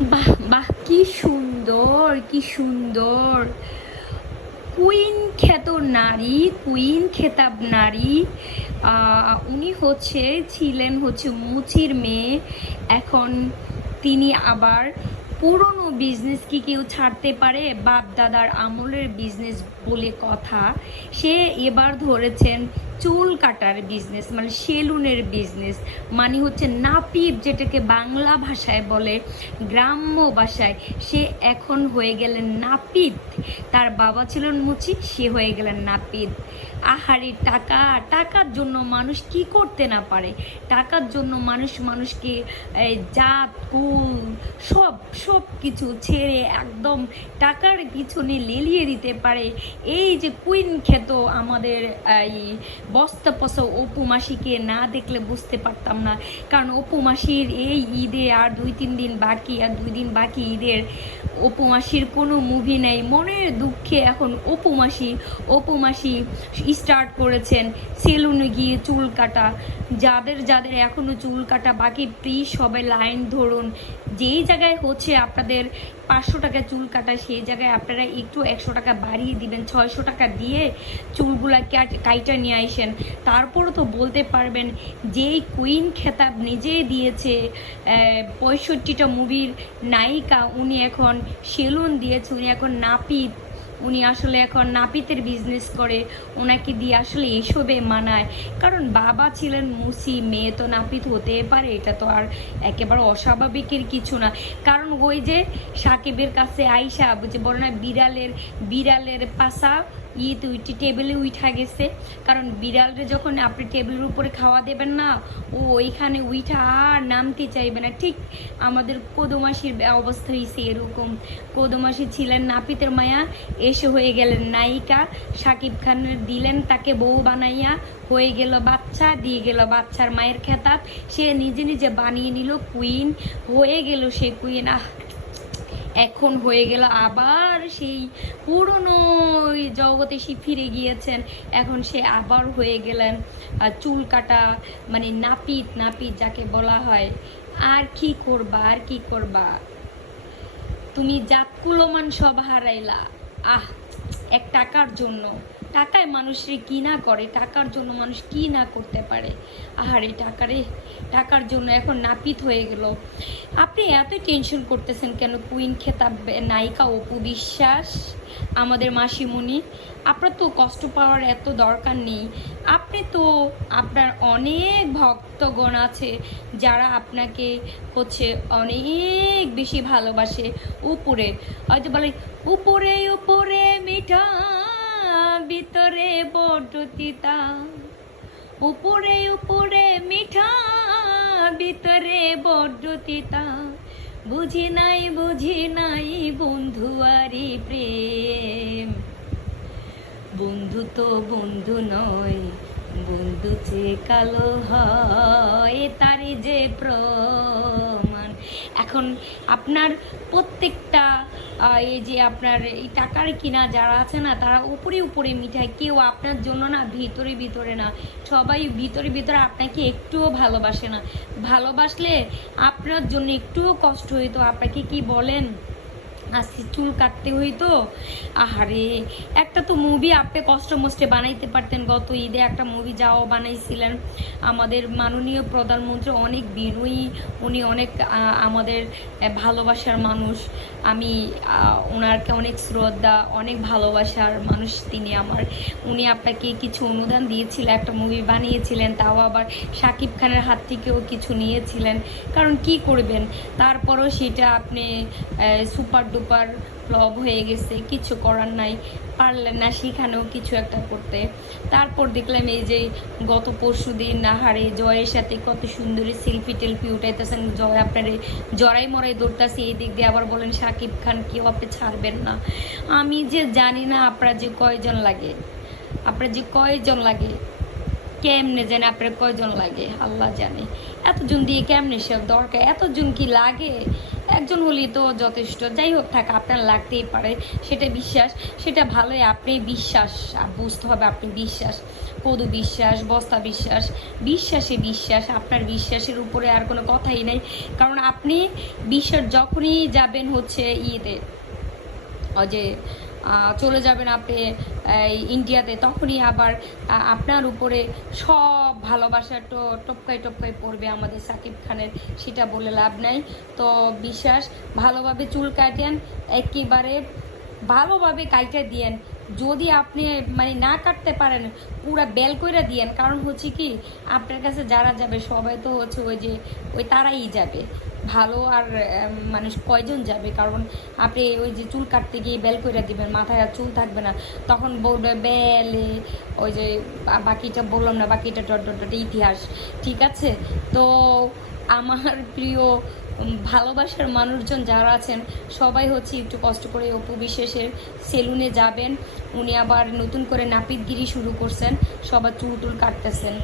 বাহ বাহ, কি সুন্দর, কি সুন্দর। কুইন খ্যাত নারী, কুইন খেতাব নারী। উনি ছিলেন মুচির মেয়ে। এখন তিনি আবার পুরনো বিজনেস কি কেউ ছাড়তে পারে? বাপ দাদার আমলের বিজনেস বলে কথা। সে এবার ধরেছেন চুল কাটার বিজনেস, মানে সেলুনের বিজনেস, মানে নাপিত, যেটাকে বাংলা ভাষায় বলে, গ্রাম্য ভাষায়। সে এখন হয়ে গেলেন নাপিত। তার বাবা ছিলেন মুচি, সে হয়ে গেলেন নাপিত। আহারে টাকা, টাকার জন্য মানুষ কি করতে না পারে। টাকার জন্য মানুষকে জাত কুল সব সব কিছু ছেড়ে একদম টাকার পিছনে লেলিয়ে দিতে পারে। এই যে কুইন খ্যাত আমাদের এই বস্তা পচা অপু মাসিকে না দেখলে বুঝতে পারতাম না। কারণ অপু মাসির এই ঈদে আর 2-3 দিন বাকি, আর 2 দিন বাকি ঈদের। অপু মাসির কোনো মুভি নেই। মনের দুঃখে এখন অপু মাসি স্টার্ট করেছেন সেলুনে গিয়ে চুল কাটা। যাদের যাদের এখনও চুল কাটা বাকি, প্লিজ সবাই লাইন ধরুন। যেই জায়গায় আপনাদের 500 টাকা চুল কাটা, সেই জায়গায় আপনারা একটু 100 টাকা বাড়িয়ে দিবেন। 600 টাকা দিয়ে চুলগুলা কাইটা নিয়ে আসেন। তারপরও তো বলতে পারবেন যেই কুইন খেতাব নিজেই দিয়েছে, 65টা মুভির নায়িকা, উনি এখন সেলুন দিয়েছে, উনি এখন নাপিত। উনি আসলে এখন নাপিতের বিজনেস করে। ওনাকে দিয়ে আসলে এসবে মানায়। কারণ বাবা ছিলেন মুসি, মেয়ে তো নাপিত হতে পারে, এটা তো আর একেবারে অস্বাভাবিকের কিছু না। কারণ ওই যে সাকিবের কাছে আইসা বুঝে বলে না, বিড়ালের পাশা টেবিলে উঠা গেছে। কারণ বিড়ালরে যখন আপনি টেবিলের উপরে খাওয়া দেবেন না, ও ওইখানে উঠা আর নামতে চাইবে না। ঠিক আমাদের কদমাসির অবস্থা হয়েছে এরকম। কদমাসি ছিলেন নাপিতের মায়া, এসে হয়ে গেলেন নায়িকা। সাকিব খানের দিলেন তাকে বউ বানাইয়া, হয়ে গেল বাচ্চা, দিয়ে গেল বাচ্চার মায়ের খেতাব। সে নিজে নিজে বানিয়ে নিল কুইন, হয়ে গেল সে কুইন। এখন হয়ে গেল আবার সেই পুরনো জগতে সে ফিরে গিয়েছেন। এখন সে আবার হয়ে গেলেন চুল কাটা, মানে নাপিত যাকে বলা হয়। আর কি করবা, আর কি করবা? তুমি জাতকুলমান সব হারাইলা। আহ, এক টাকার জন্য। টাকায় মানুষের কি না করে, টাকার জন্য মানুষ কি না করতে পারে। আহারে টাকার জন্য এখন নাপিত হয়ে গেল। আপনি এত টেনশন করতেছেন কেন? কুইন খেতাব নায়িকা অপু বিশ্বাস, আমাদের মাসিমণি, আপনার তো কষ্ট পাওয়ার এত দরকার নেই। আপনি তো, আপনার অনেক ভক্তগণ আছে যারা আপনাকে অনেক বেশি ভালোবাসে। উপরে হয়তো বলে, উপরে উপরে মিঠা, ভিতরে বড্ড তিতা। উপরে উপরে মিঠা, ভিতরে বড্ড তিতা। বুঝি নাই বন্ধুয়ারি প্রেম। বন্ধু তো বন্ধু নয়, বন্ধু যে কালো হয়, তারই যে প্রমাণ। এখন আপনার প্রত্যেকটা এই যে আপনার এই টাকার কিনা যারা আছে না, তারা উপরে উপরে মিঠাই। কেউ আপনার জন্য না, ভিতরে না। সবাই ভিতরে আপনাকে একটুও ভালোবাসে না। ভালোবাসলে আপনার জন্য একটুও কষ্ট হইতো। আপনাকে কি বলেন, আজকে চুল কাটতে হইতো। আহারে, একটা তো মুভি আপনি কষ্ট মষ্টে বানাইতে পারতেন। গত ঈদে একটা মুভি যাও বানাইছিলেন। আমাদের মাননীয় প্রধানমন্ত্রী অনেক বিনয়ী, উনি অনেক আমাদের ভালোবাসার মানুষ। আমি ওনারকে অনেক শ্রদ্ধা, অনেক ভালোবাসার মানুষ তিনি আমার। উনি আপনাকে কিছু অনুদান দিয়েছিল, একটা মুভি বানিয়েছিলেন, তাও আবার সাকিব খানের হাত থেকেও কিছু নিয়েছিলেন। কারণ কি করবেন, তারপরও সেটা আপনি সুপার ডুপার ফ্লপ হয়ে গেছে, কিছু করার নাই, পারলেন না সেখানেও কিছু একটা করতে। তারপর দেখলাম এই যে গত পরশু দিন নাহারে জয়ের সাথে কত সুন্দরী সেলফি টেলফি উঠাইতেছেন। জয় আপনারে জড়াই মরাই দৌড়তাছি, এই দিক দিয়ে আবার বলেন সাকিব খান কেউ আপনি ছাড়বেন না। আমি যে জানি না আপনার যে কয়জন লাগে, কেমনে জানে আপনার কয়জন লাগে, আল্লাহ জানে। এতজন দিয়ে কেমনে সব দরকার, এতজন কি লাগে? একজন হলেই তো যথেষ্ট। যাই হোক থাক, আপনার লাগতেই পারে, সেটা বিশ্বাস, সেটা ভালোই। আপনি বিশ্বাস বুঝতে হবে, আপনি বিশ্বাস, পদু বিশ্বাস, বস্তা বিশ্বাস, বিশ্বাসে বিশ্বাস, আপনার বিশ্বাসের উপরে আর কোনো কথাই নেই। কারণ আপনি বিশ্বাস যখনই যাবেন হচ্ছে ইয়েতে, ওই যে চলে যাবেন আপনি ইন্ডিয়াতে, তখনই আবার আপনার উপরে সব ভালোবাসা টপকায় টপকায় পড়বে আমাদের সাকিব খানের, সেটা বলে লাভ নাই। তো বিশ্বাস, ভালোভাবে চুল কাটেন, একেবারে ভালোভাবে কাইটা দিয়েন। যদি আপনি মানে না কাটতে পারেন, পুরা বেল কইরা দিয়েন। কারণ হচ্ছে কি, আপনার কাছে যারা যাবে সবাই তো হচ্ছে ওই যে ওই তারাই যাবে। ভালো আর মানুষ কয়জন যাবে? কারণ আপনি ওই যে চুল কাটতে গিয়ে বেল কইরা দিবেন, মাথায় আর চুল থাকবে না, তখন বলবে বেলে, ওই যে বাকিটা বললাম না, বাকিটা ডট ডট ডট ইতিহাস। ঠিক আছে? তো আমার প্রিয় ভালোবাসার মানুষজন যারা আছেন সবাই হচ্ছে একটু কষ্ট করে অপু বিশ্বাসের সেলুনে যাবেন। উনি আবার নতুন করে নাপিতগিরি শুরু করছেন, সবাই চুল টুল কাটতেছেন।